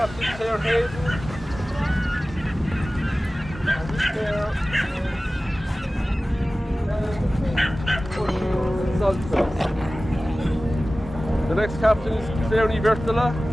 Captain Claire Hayden. And this there is the next captain is Claire Bertola.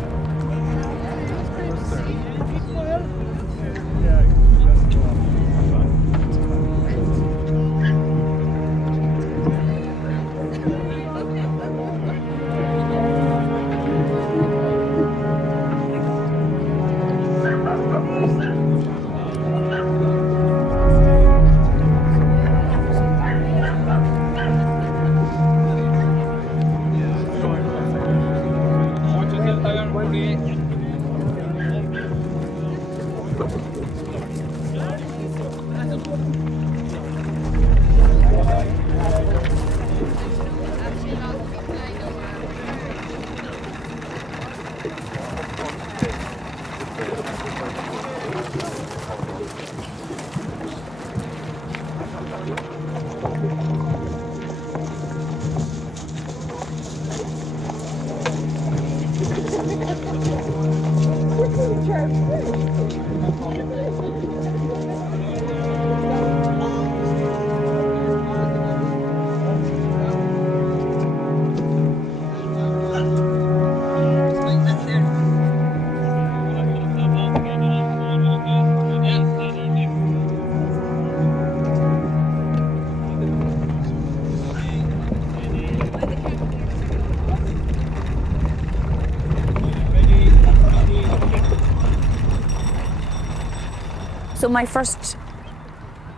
So my first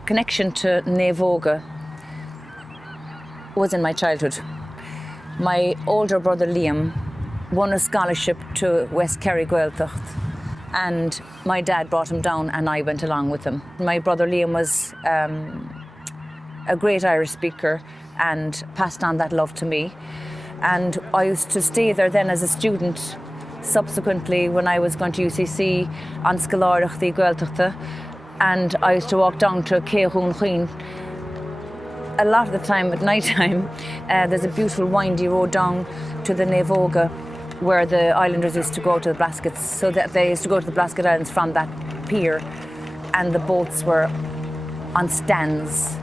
connection to Naomhóga was in my childhood. My older brother Liam won a scholarship to West Kerry Gaeltacht, and my dad brought him down and I went along with him. My brother Liam was a great Irish speaker and passed on that love to me. And I used to stay there then as a student. Subsequently, when I was going to UCC on scannán Gaelchúiseacha, and I used to walk down to caolchúiseacha. A lot of the time at night time, there's a beautiful windy road down to the Naomhóga where the islanders used to go to the Blaskets, so that they used to go to the Blasket Islands from that pier, and the boats were on stands.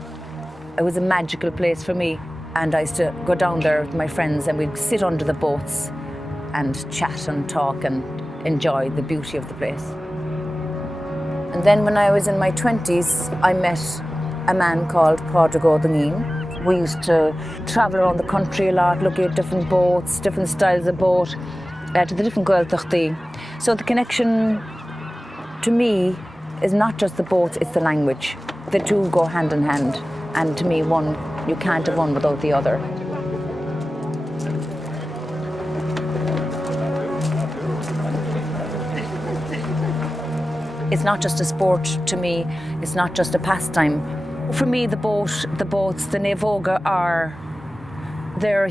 It was a magical place for me, and I used to go down there with my friends and we'd sit under the boats and chat and talk and enjoy the beauty of the place. And then when I was in my 20s, I met a man called dhéanann. We used to travel around the country a lot, looking at different boats, different styles of boat, to the different codarsnacht. So the connection to me is not just the boats, it's the language. The two go hand in hand, and to me, you can't have one without the other. It's not just a sport to me, it's not just a pastime. For me, the boats, the Naomhóga they were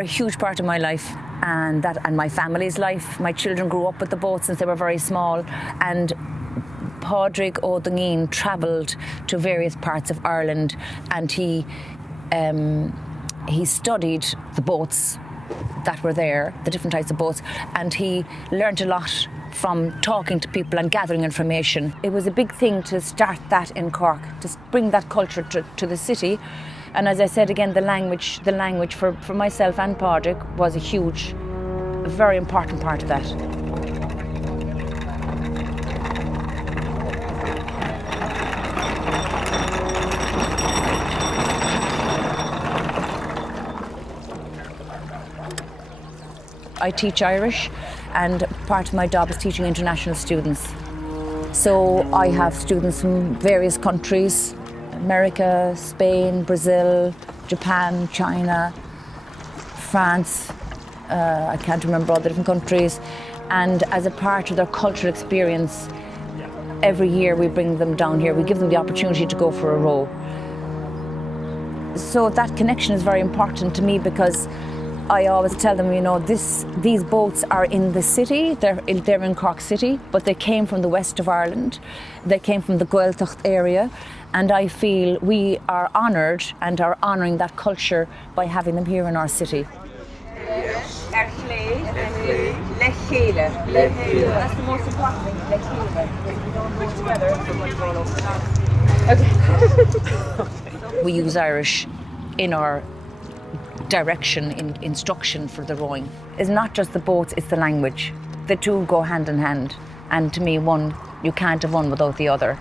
a huge part of my life and my family's life. My children grew up with the boats since they were very small, and Pádraig Ódangin travelled to various parts of Ireland, and he studied the boats that were there, the different types of boats, and he learned a lot from talking to people and gathering information. It was a big thing to start that in Cork, to bring that culture to the city. And as I said again, the language for myself and Pádraig was a very important part of that. I teach Irish, and part of my job is teaching international students. So I have students from various countries: America, Spain, Brazil, Japan, China, France, I can't remember all the different countries. And as a part of their cultural experience, every year we bring them down here, we give them the opportunity to go for a row. So that connection is very important to me, because I always tell them, these boats are in the city, they're in Cork City, but they came from the west of Ireland, they came from the Gaeltacht area, and I feel we are honoured and are honouring that culture by having them here in our city. Earraigh, Féile. That's the most important thing. Féile. If you don't go together, everybody fall over. Okay. We use Irish in our direction, in instruction for the rowing. It's not just the boats, it's the language. The two go hand in hand. And to me, you can't have one without the other.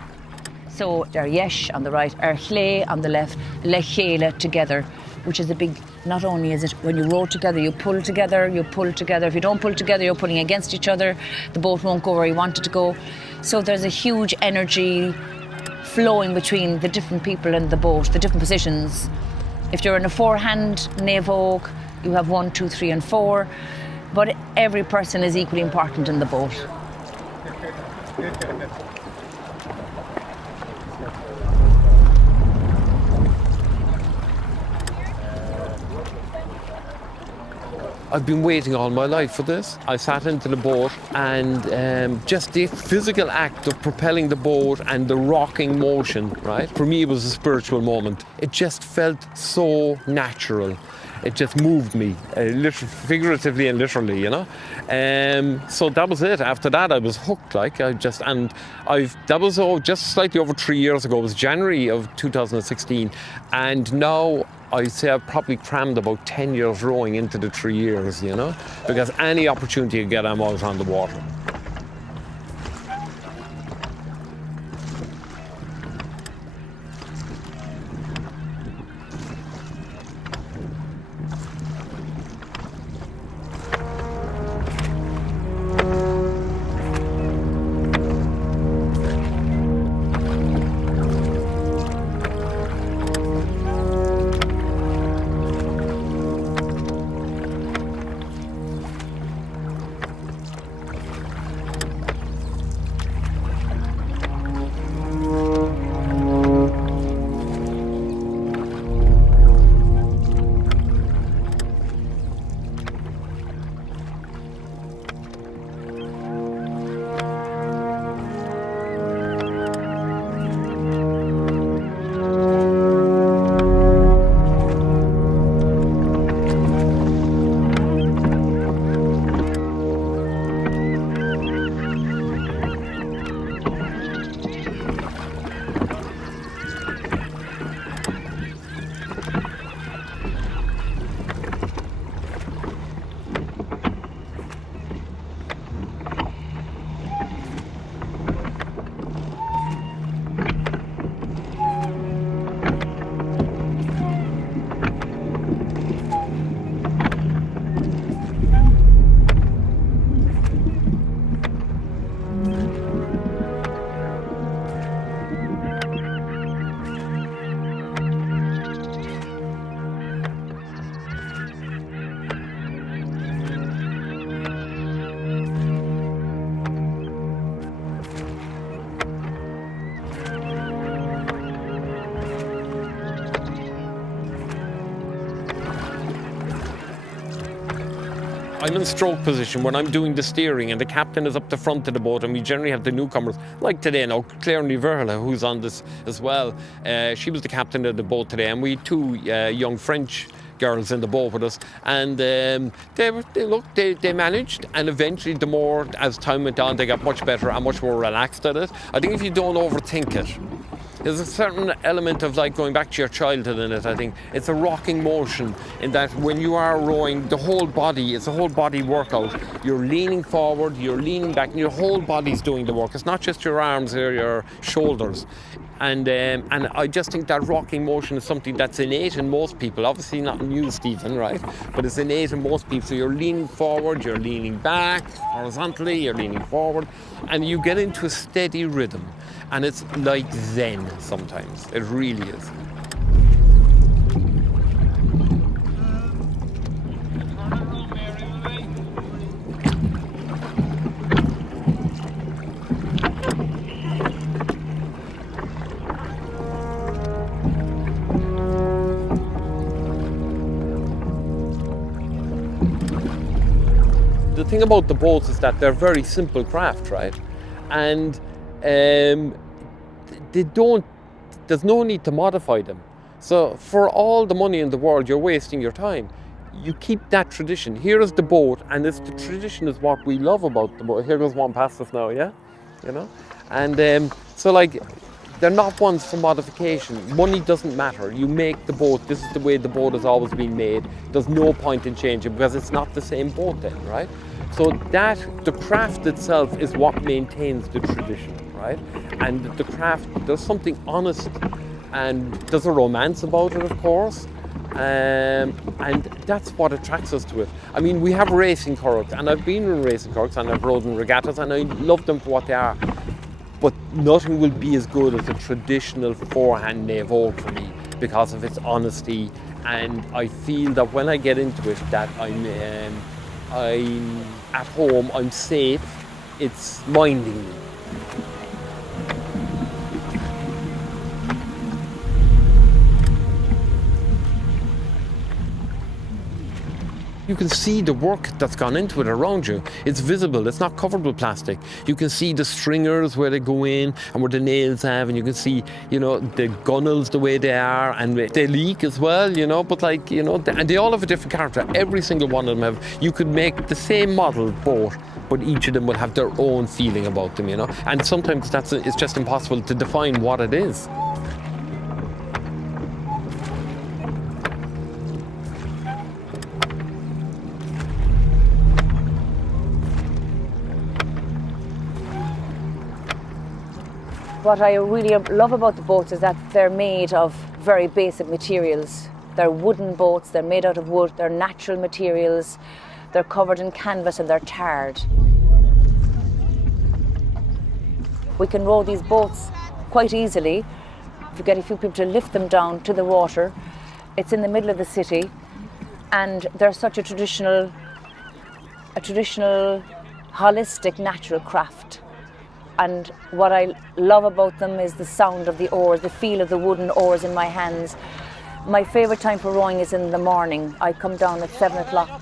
So they're yesh on the right, Earraigh on the left, lyrical together, which is a big, not only is it when you row together, you pull together. If you don't pull together, you're pulling against each other. The boat won't go where you want it to go. So there's a huge energy flowing between the different people in the boat, the different positions. If you're in a four-hand Naomhóga, you have 1, 2, 3 and 4, but every person is equally important in the boat. I've been waiting all my life for this. I sat into the boat and just the physical act of propelling the boat and the rocking motion, right? For me, it was a spiritual moment. It just felt so natural. It just moved me, figuratively and literally, you know. So that was it. After that, I was hooked. That was just slightly over 3 years ago. It was January of 2016, and now I'd say I've probably crammed about 10 years rowing into the 3 years, you know, because any opportunity you get, I'm always on the water. I'm in stroke position when I'm doing the steering and the captain is up the front of the boat, and we generally have the newcomers, like today now, Claire, who's on this as well. She was the captain of the boat today, and we had two young French girls in the boat with us, and they managed, and eventually the more as time went on they got much better and much more relaxed at it. I think if you don't overthink it, there's a certain element of like going back to your childhood in it. I think it's a rocking motion in that when you are rowing, the whole body, it's a whole body workout. You're leaning forward, you're leaning back, and your whole body's doing the work. It's not just your arms or your shoulders. And I just think that rocking motion is something that's innate in most people. Obviously not in you, Stephen, right? But it's innate in most people. So you're leaning forward, you're leaning back, horizontally, you're leaning forward, and you get into a steady rhythm. And it's like Zen sometimes. It really is. The thing about the boats is that they're very simple craft, right? And there's no need to modify them. So for all the money in the world, you're wasting your time. you keep that tradition. Here is the boat, and the tradition is what we love about the boat. Here goes one past us now, yeah? You know? And so like, they're not ones for modification. Money doesn't matter. You make the boat, this is the way the boat has always been made. There's no point in changing because it's not the same boat then, right? So that, the craft itself is what maintains the tradition, right? And the craft, there's something honest and there's a romance about it, of course. And that's what attracts us to it. I mean, we have racing Corks, and I've been in racing Corks and I've rode in regattas and I love them for what they are. But nothing will be as good as a traditional forehand Naomhóga for me because of its honesty, and I feel that when I get into it that I'm at home, I'm safe, it's minding me. You can see the work that's gone into it around you. It's visible, it's not covered with plastic. You can see the stringers where they go in and where the nails have, and you can see, you know, the gunnels the way they are, and they leak as well, you know, but like, you know, and they all have a different character. Every single one of them have, you could make the same model boat, but each of them will have their own feeling about them, you know, and sometimes it's just impossible to define what it is. What I really love about the boats is that they're made of very basic materials. They're wooden boats, they're made out of wood, they're natural materials, they're covered in canvas and they're tarred. We can row these boats quite easily if you get a few people to lift them down to the water. It's in the middle of the city, and they're such a traditional, holistic, natural craft. And what I love about them is the sound of the oars, the feel of the wooden oars in my hands. My favourite time for rowing is in the morning. I come down at 7 o'clock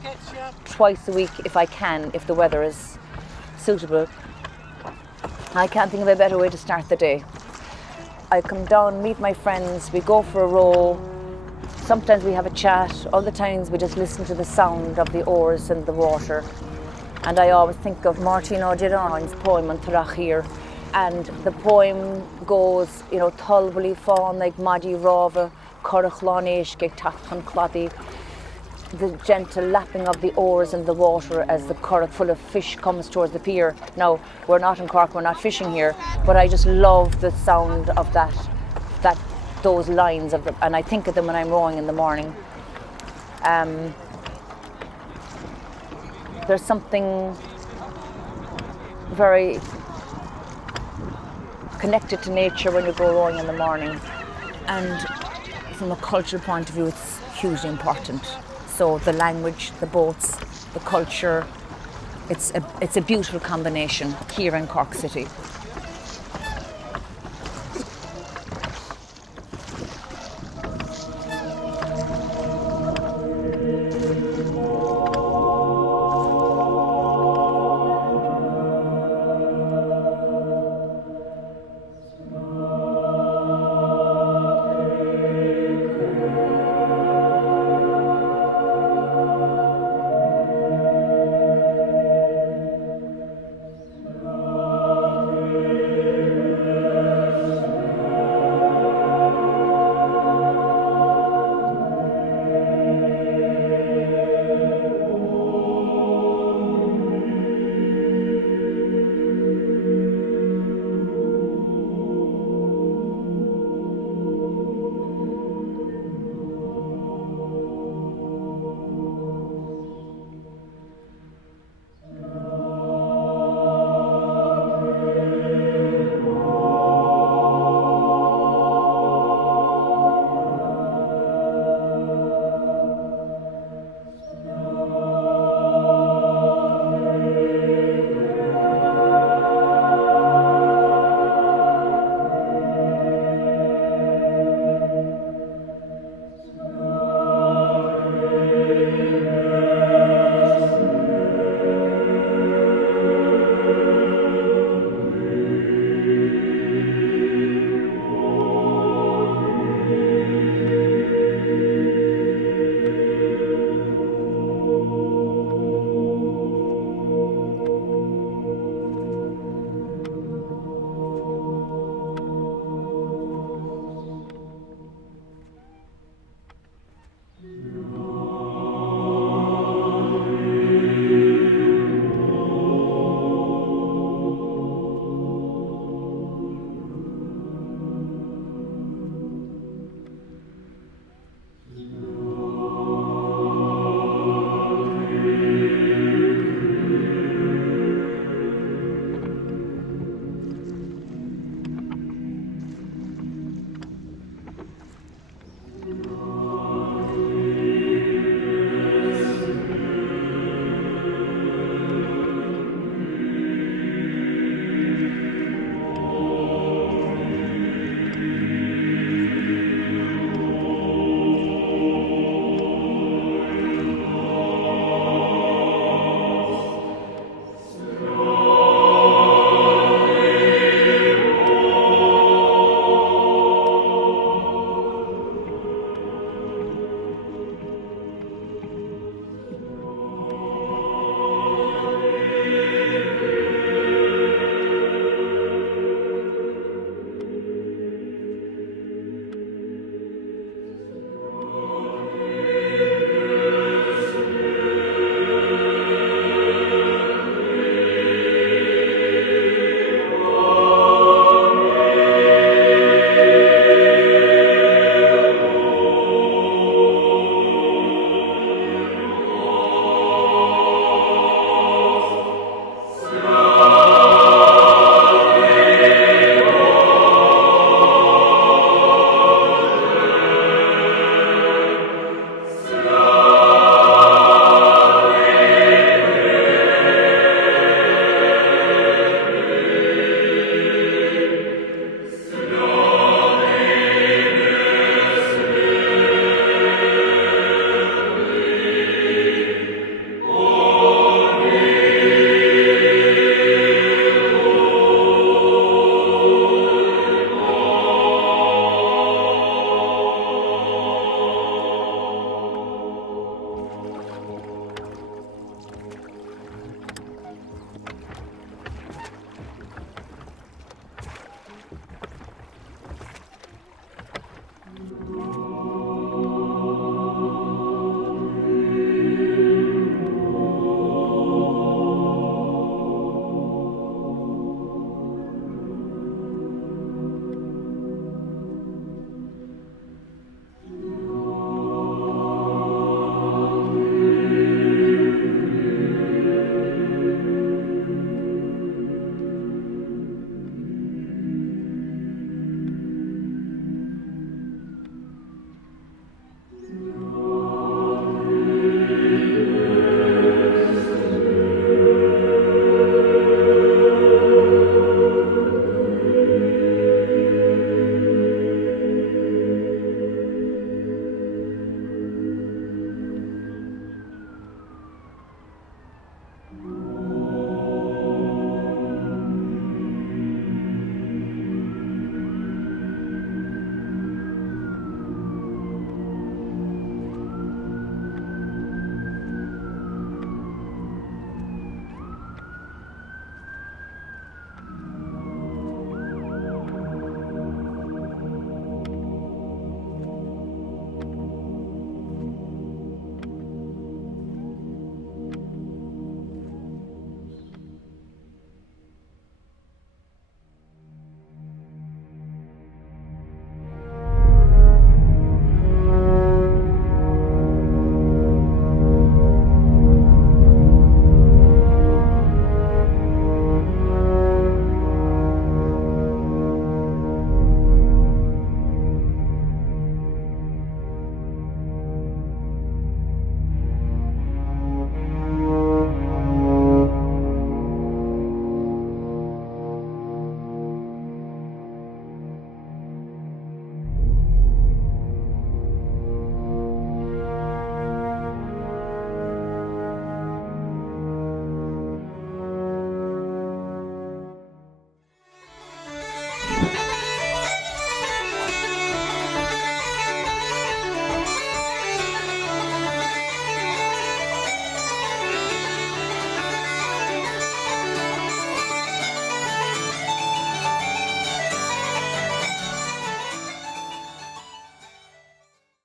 twice a week if I can, if the weather is suitable. I can't think of a better way to start the day. I come down, meet my friends, we go for a row. Sometimes we have a chat, other times we just listen to the sound of the oars and the water. And I always think of Martin O'Donnell's poem on Trachir. And the poem goes, you know, Tolbali fawn like Madi Rava, Corachlanish, Getafchan Cloddy. The gentle lapping of the oars in the water as the curragh full of fish comes towards the pier. Now, we're not in Cork, we're not fishing here, but I just love the sound of those lines of them, and I think of them when I'm rowing in the morning. There's something very connected to nature when you go rowing in the morning, and from a cultural point of view it's hugely important. So the language, the boats, the culture, it's a beautiful combination here in Cork City.